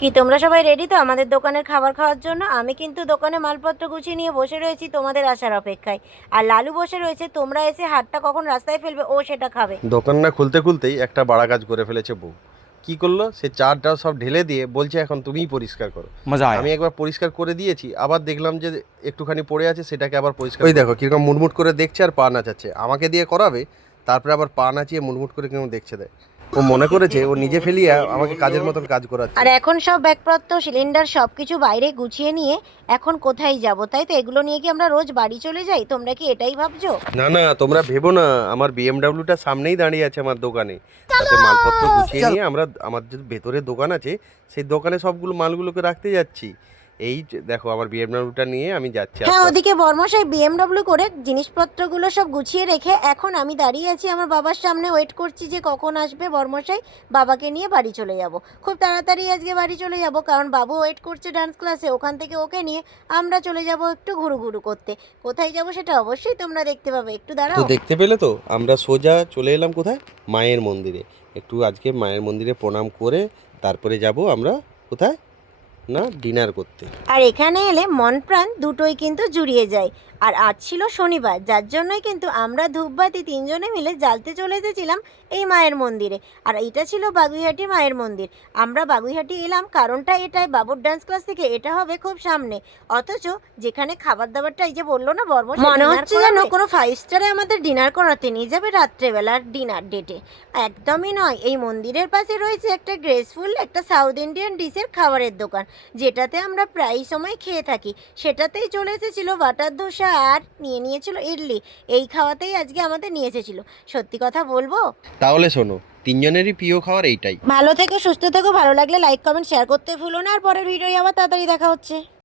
কি তোমরা সবাই রেডি তো? আমাদের দোকানের খাবার খাওয়ার জন্য? আমি কিন্তু দোকানে মালপত্র গুছিয়ে নিয়ে বসে রয়েছি তোমাদের আসার অপেক্ষায়। আর লালু বসে রয়েছে তোমরা এসে হাতটা কখন রাস্তায় ফেলবে ও সেটা খাবে। দোকান না খুলতে খুলতেই একটা বাড়া কাজ করে ফেলেছে বউ। কি করল? সে চারটা সব ঢেলে দিয়ে বলছে এখন তুমিই পরিষ্কার করো। মজা আমি একবার পরিষ্কার করে দিয়েছি আবার দেখলাম যে একটুখানি পড়ে আছে সেটাকে আবার পরিষ্কার ওই দেখো কীরকম মুটমুট করে দেখছে আর পা নাচাচ্ছে। আমাকে দিয়ে করাবে তারপরে আবার পা নাচিয়ে মুটমুট করে কেমন দেখছে দেয় ও মনে করেছে ও নিজে ফেলিয়া আমাকে কাজের মতন কাজ করাচ্ছে। আর এখন সব ব্যাগপত্র সিলিন্ডার সব কিছু বাইরে গুছিয়ে নিয়ে এখন কোথায় যাব? তাই তো এগুলো নিয়ে কি আমরা রোজ বাড়ি চলে যাই? তোমরা কি এটাই ভাবছ? না না তোমরা ভেবো না। আমার বিএমডাব্লিউটা সামনেই দাঁড়িয়ে আছে আমার দোকানে। তাতে মালপত্র গুছিয়ে নিয়ে আমরা আমার যে ভেতরে দোকান আছে সেই দোকানে সবগুলো মালগুলোকে রাখতে যাচ্ছি। এই যে দেখো আমার বিএমডাব্লিউটা নিয়ে আমি যাচ্ছি হ্যাঁ। ওদিকে বর্মশাই বিএমডব্লিউ করে জিনিসপত্রগুলো সব গুছিয়ে রেখে এখন আমি দাঁড়িয়ে আছি আমার বাবার সামনে ওয়েট করছি যে কখন আসবে বর্মশাই। বাবাকে নিয়ে বাড়ি চলে যাব। খুব তাড়াতাড়ি আজকে বাড়ি চলে যাব কারণ বাবু ওয়েট করছে ডান্স ক্লাসে ওখান থেকে ওকে নিয়ে আমরা চলে যাব একটু ঘুরু ঘুরু করতে। কোথায় যাব সেটা অবশ্যই তোমরা দেখতে পাবে একটু দাঁড়াও। তো দাঁড়াও দেখতে পেলে তো আমরা সোজা চলে এলাম কোথায়? মায়ের মন্দিরে। একটু আজকে মায়ের মন্দিরে প্রণাম করে তারপরে যাব আমরা কোথায়? না ডিনার করতে। আর এখানে এলে মন প্রাণ দুটোই কিন্তু জুড়িয়ে যায়। আর আজ ছিল শনিবার যার জন্যই কিন্তু আমরা ধূপবাতি তিনজনে মিলে জ্বালতে চলে এসেছিলাম এই মায়ের মন্দিরে। আর এটা ছিল বাগুইহাটি মায়ের মন্দির। আমরা বাগুইহাটি এলাম কারণটা এটাই বাবুর ডান্স ক্লাস থেকে এটা হবে খুব সামনে। অথচ যেখানে খাবার দাবারটা এই যে বলল না বর্ম মনে হচ্ছে যেন কোনো ফাইভ স্টারে আমাদের ডিনার করাতে নিয়ে যাবে রাত্রেবেলার ডিনার ডেটে একদমই নয় এই মন্দিরের পাশে রয়েছে একটা গ্রেসফুল একটা সাউথ ইন্ডিয়ান ডিশের খাবারের দোকান। যেটাতে আমরা প্রায় সময় খেয়ে থাকি। সেটাতেই চলে এসেছিল বাটার ধোসা আর নিয়ে নিয়েছিল ইডলি। এই খাওয়াতেই আজকে আমাদের নিয়ে এসেছিল। সত্যি কথা বলব? তাহলে শোনো তিনজনেরই প্রিয় খাবার এইটাই। ভালো থেকো সুস্থ থেকো ভালো লাগলে লাইক কমেন্ট শেয়ার করতে ভুলো না। আর পরের ভিডিও আবার তাড়াতাড়ি দেখা হচ্ছে।